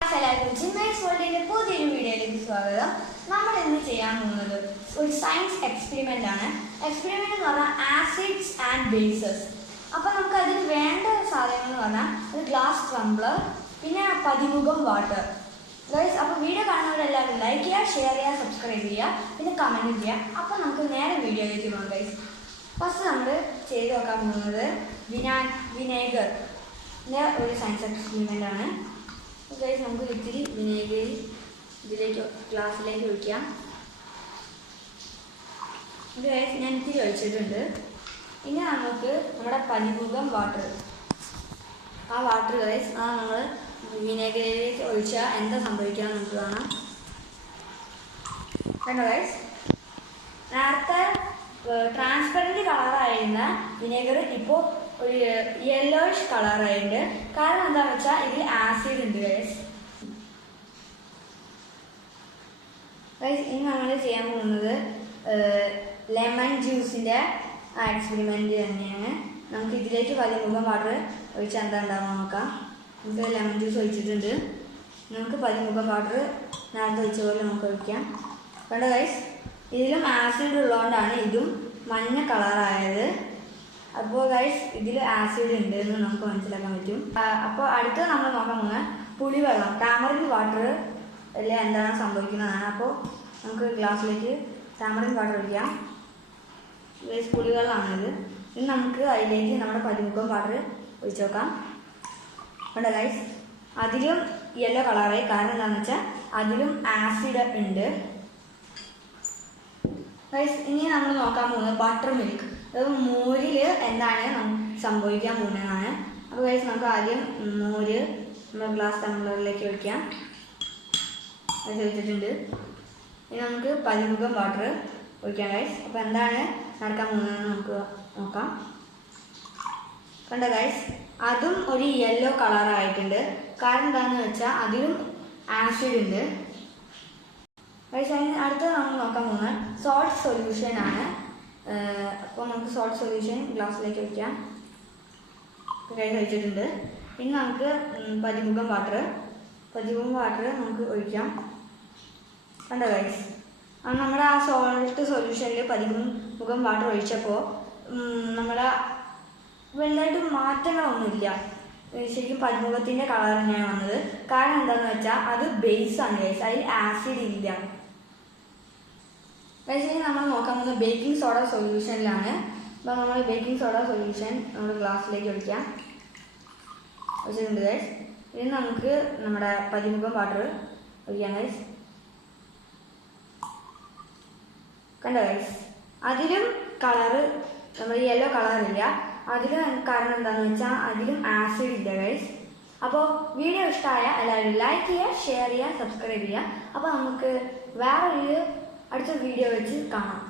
ജിംനാക്സ് വേൾഡിന്റെ പുതിയൊരു വീഡിയോയിലേക്ക് സ്വാഗതം. നമ്മൾ ഇന്ന് ചെയ്യാൻ പോകുന്നത് ഒരു സയൻസ് എക്സ്പെരിമെന്റ് ആണ്. എക്സ്പെരിമെന്റ് എന്ന് പറഞ്ഞാൽ ആസിഡ്സ് ആൻഡ് ബേസസ്. അപ്പോൾ നമുക്ക് അതിന് വേണ്ട സാധനങ്ങൾ എന്ന് പറഞ്ഞാൽ ഒരു ഗ്ലാസ് ടംബ്ലർ, പിന്നെ പതിമുഖം വാട്ടർ. ഗൈസ്, അപ്പോൾ വീഡിയോ കാണുന്നവരെല്ലാവരും ലൈക്ക് ചെയ്യുക, ഷെയർ ചെയ്യുക, സബ്സ്ക്രൈബ് ചെയ്യുക, പിന്നെ കമൻറ്റ് ചെയ്യുക. അപ്പോൾ നമുക്ക് നേരെ വീഡിയോയിലേക്ക് പോകാം. ഗൈസ്, ഫസ്റ്റ് നമ്മൾ ചെയ്ത് നോക്കാൻ പോകുന്നത് വിനേഗറിൻ്റെ ഒരു സയൻസ് എക്സ്പെരിമെൻ്റ് ആണ്. ഗൈസ്, നമുക്ക് ഇത്തിരി വിനേഗർ ഇതിലേക്ക് ഗ്ലാസ്സിലേക്ക് ഒഴിക്കാം. ഗൈസ്, ഞാൻ ഇത്തിരി ഒഴിച്ചിട്ടുണ്ട്. ഇനി നമുക്ക് നമ്മുടെ പതിമുഖം വാട്ടർ, ആ വാട്ടർ ഗൈസ് നമ്മൾ വിനേഗറിലേക്ക് ഒഴിച്ചാൽ എന്താ സംഭവിക്കുക നമുക്ക് കാണാം. കണ്ടോ ഗൈസ്, നേരത്തെ ട്രാൻസ്പെറൻറ്റ് കളറായിരുന്ന വിനേഗർ ഇപ്പോൾ ഒരു യെല്ലോയിഷ് കളറായിട്ടുണ്ട്. കാരണം എന്താണെന്ന് വെച്ചാൽ ഇതിൽ ആസിഡ് ഉണ്ട് ഗൈസ്. ഇനി നമ്മൾ ചെയ്യാൻ പോകുന്നത് ലെമൺ ജ്യൂസിൻ്റെ എക്സ്പെരിമെൻ്റ് തന്നെയാണ്. നമുക്ക് ഇതിലേക്ക് പതിമുഖം വാട്ടർ ഒഴിച്ചാൽ എന്താ ഉണ്ടാവുക നോക്കാം. നമുക്ക് ലെമൺ ജ്യൂസ് ഒഴിച്ചിട്ടുണ്ട്. നമുക്ക് പതിമുഖം വാട്ടർ നേരത്തെ ഒഴിച്ച പോലെ നമുക്ക് ഒഴിക്കാം. കണ്ടോ ഗൈസ്, ഇതിലും ആസിഡ് ഉള്ളതുകൊണ്ടാണ് ഇതും മഞ്ഞ കളറായത്. അപ്പോൾ ഗൈസ്, ഇതിൽ ആസിഡ് ഉണ്ട് എന്ന് നമുക്ക് മനസ്സിലാക്കാൻ പറ്റും. അപ്പോൾ അടുത്തത് നമ്മൾ നോക്കാൻ പോകുന്നത് പുളിവെള്ളം, ടാമറിൻ വാട്ടർ അല്ലെ എന്താണ് സംഭവിക്കുന്നതാണ്. അപ്പോൾ നമുക്ക് ഗ്ലാസ്സിലേക്ക് ടാമറിൻ വാട്ടർ ഒഴിക്കാം. ഗൈസ്, പുളിവെള്ളമാണിത്. ഇനി നമുക്ക് അതിലേക്ക് നമ്മുടെ പതിമുഖം വാട്ടർ ഒഴിച്ച് നോക്കാം. കണ്ടോ ഗൈസ്, അതിലും യെല്ലോ കളറായി. കാരണം എന്താണെന്ന് വെച്ചാൽ അതിലും ആസിഡ് ഉണ്ട്. ഗൈസ്, ഇനി നമ്മൾ നോക്കാൻ പോകുന്നത് ബട്ടർ മിൽക്ക്, അതായത് മോരിൽ എന്താണ് സംഭവിക്കാൻ പോകുന്നതാണ്. അപ്പോൾ ഗൈസ്, നമുക്ക് ആദ്യം മോര് നമ്മുടെ ഗ്ലാസ് ടംബ്ലറിലേക്ക് ഒഴിക്കാം. അത് ഒഴിച്ചിട്ടുണ്ട്. ഇനി നമുക്ക് പതിമുഖം വാട്ടർ ഒഴിക്കാം ഗൈസ്. അപ്പോൾ എന്താണ് നടക്കാൻ പോകുന്നതെന്ന് നമുക്ക് നോക്കാം. കണ്ടോ ഗൈസ്, അതും ഒരു യെല്ലോ കളറായിട്ടുണ്ട്. കാരണം എന്താണെന്ന് വെച്ചാൽ അതിലും ആസിഡ് ഉണ്ട്. ഗൈസ്, അടുത്തത് നമ്മൾ നോക്കാൻ പോകുന്നത് സോൾട്ട് സൊല്യൂഷൻ ആണ്. അപ്പോൾ നമുക്ക് സോൾട്ട് സൊല്യൂഷൻ ഗ്ലാസ്സിലേക്ക് ഒഴിക്കാം. ഗൈസ്, ഒഴിച്ചിട്ടുണ്ട്. പിന്നെ നമുക്ക് പതിമുഖം വാട്ടർ നമുക്ക് ഒഴിക്കാം. കണ്ടോ ഗൈസ്, നമ്മുടെ ആ സോൾട്ട് സൊല്യൂഷനിൽ പതിമുഖം വാട്ടർ ഒഴിച്ചപ്പോൾ നമ്മുടെ വലുതായിട്ട് മാറ്റങ്ങളൊന്നുമില്ല. ശരിക്കും പതിമുഖത്തിൻ്റെ കളർ തന്നെയാണ് വന്നത്. കാരണം എന്താണെന്ന് വെച്ചാൽ അത് ബേസാണ് ഗൈസ്, അതിൽ ആസിഡ് ഇല്ല. ഗൈസ്, നമ്മൾ നോക്കാൻ പോകുന്നത് ബേക്കിംഗ് സോഡ സൊല്യൂഷനിലാണ്. അപ്പോൾ നമ്മൾ ബേക്കിംഗ് സോഡ സൊല്യൂഷൻ നമ്മൾ ഗ്ലാസ്സിലേക്ക് ഒഴിക്കാം. ഒഴിച്ചിട്ടുണ്ട് ഗൈസ്. ഇനി നമുക്ക് നമ്മുടെ പതിമുഖം വാട്ടർ ഒഴിക്കാം ഗൈസ്. കണ്ടോ ഗൈസ്, അതിലും കളറ് നമ്മൾ യെല്ലോ കളറില്ല. അതിലും കാരണം എന്താണെന്ന് വെച്ചാൽ അതിലും ആസിഡ് ഇല്ല ഗൈസ്. അപ്പോൾ വീഡിയോ ഇഷ്ടമായ എല്ലാവരും ലൈക്ക് ചെയ്യുക, ഷെയർ ചെയ്യുക, സബ്സ്ക്രൈബ് ചെയ്യുക. അപ്പോൾ നമുക്ക് വേറൊരു അടുത്ത വീഡിയോ വെച്ച് കാണാം.